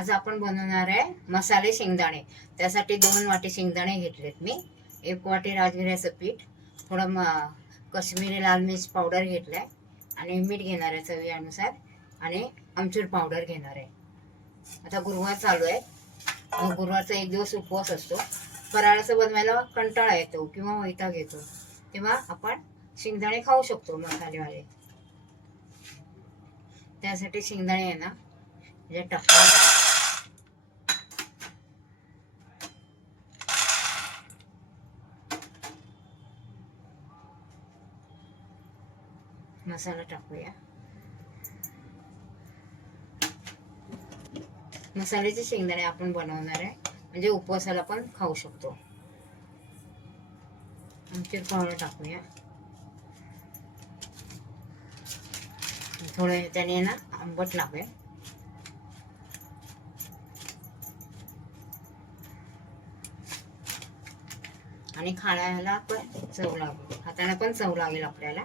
आज आपण बनवणार आहे मसाले शेंगदाणे. त्यासाठी दोन वाटी शेंगदाणे घेतलेत मी. एक वाटी राजगिऱ्याचं पीठ थोडं म कश्मीरी लाल मिर्च पावडर घेतलाय. आणि मीठ घेणार आहे चवीनुसार. आणि आमचूर पावडर घेणार आहे. आता गुरुवार चालू आहे. मग गुरुवारचा एक दिवस उपवास असतो. फराळाचं बनवायला कंटाळा येतो किंवा वैताग येतो. तेव्हा आपण शेंगदाणे खाऊ शकतो मसालेवाले. त्यासाठी शेंगदाणे आहे ना म्हणजे टप्पा मसाला टाकूया. मसाल्याचे शेंगदाणे आपण बनवणार आहे. म्हणजे उपवासाला पण खाऊ शकतो. आमचूर पावडर टाकूया. थोडं त्याने ना आंबट लागेल. आणि खाण्याला पण चव लागेल. हाताला पण चव लागेल आपल्याला.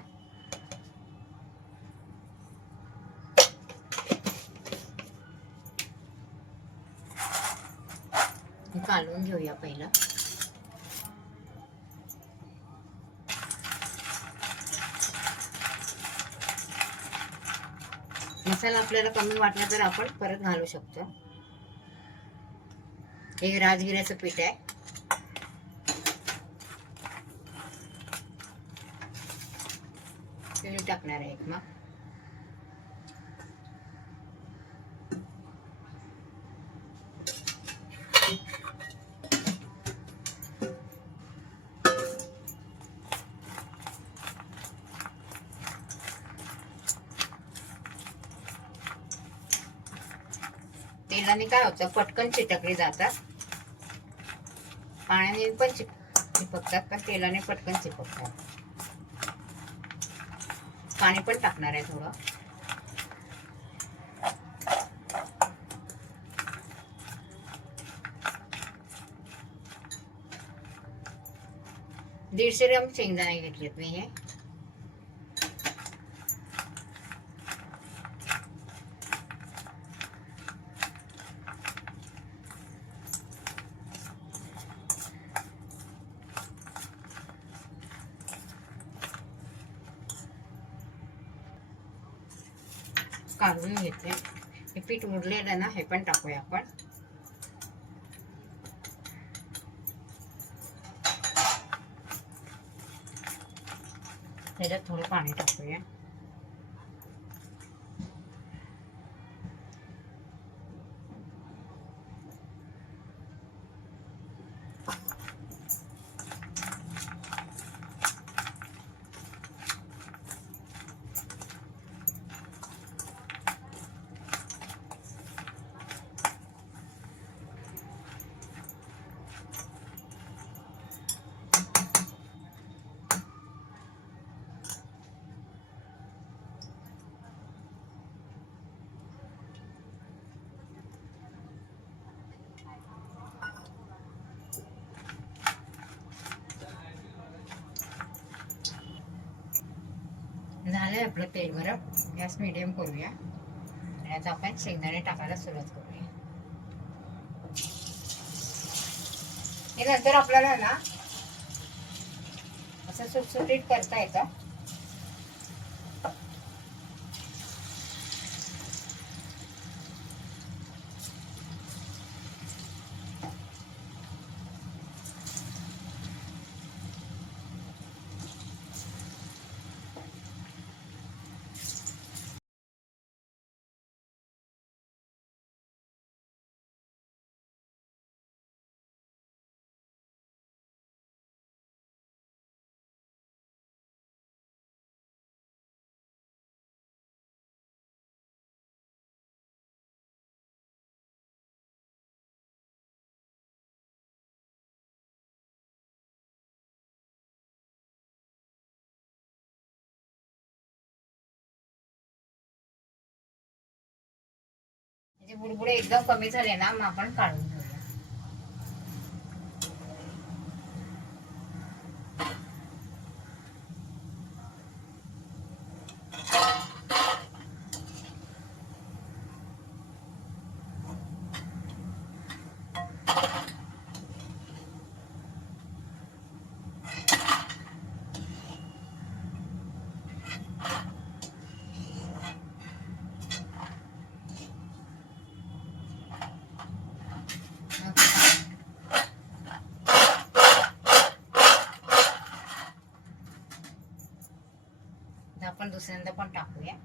हे घेऊया पहिलं. मसाला आपल्याला कमी वाटला तर आपण परत घालू शकतो. हे राजगिऱ्याचं पीठ आहे. टाकणार आहे मग. तेलाने काय होतं पटकन चिटकले जातात. पाण्याने पण चिप चिपकतात पण तेलाने पटकन चिपकतात. पाणी पण टाकणार आहे थोडं. दीडशे ग्राम शेंगदाणे घेतलेत मी हे. काढून घेते. हे पीठ उरलेलं ना हे पण टाकूया आपण. त्याच्यात थोडं पाणी टाकूया. झालं आपलं तेल गरम गॅस मिडियम करूया. आणि आता आपण शेंगदाणे टाकायला सुरुवात करूया. हे नंतर आपल्याला ना असं सुटसुटीत करता येतं. बुडबुडे एकदम कमी झाले ना मग आपण काढू आपण दुसऱ्यांदा पण टाकूया.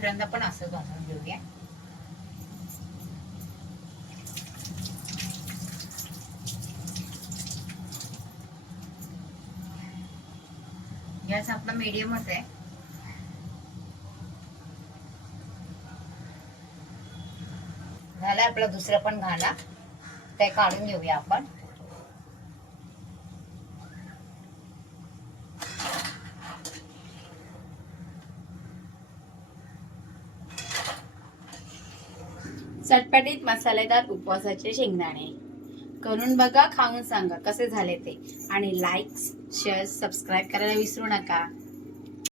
दुसऱ्यांदा पण असं भाजून घेऊया. गॅस आपला मीडियमच आहे. झाला आपला दुसरा पण घाला. ते काढून घेऊया आपण. चटपटीत मसालेदार उपवासाचे शेंगदाणे. करून बघा खाऊन सांगा कसे झाले ते. आणि लाईक शेअर सबस्क्राईब करायला विसरू नका.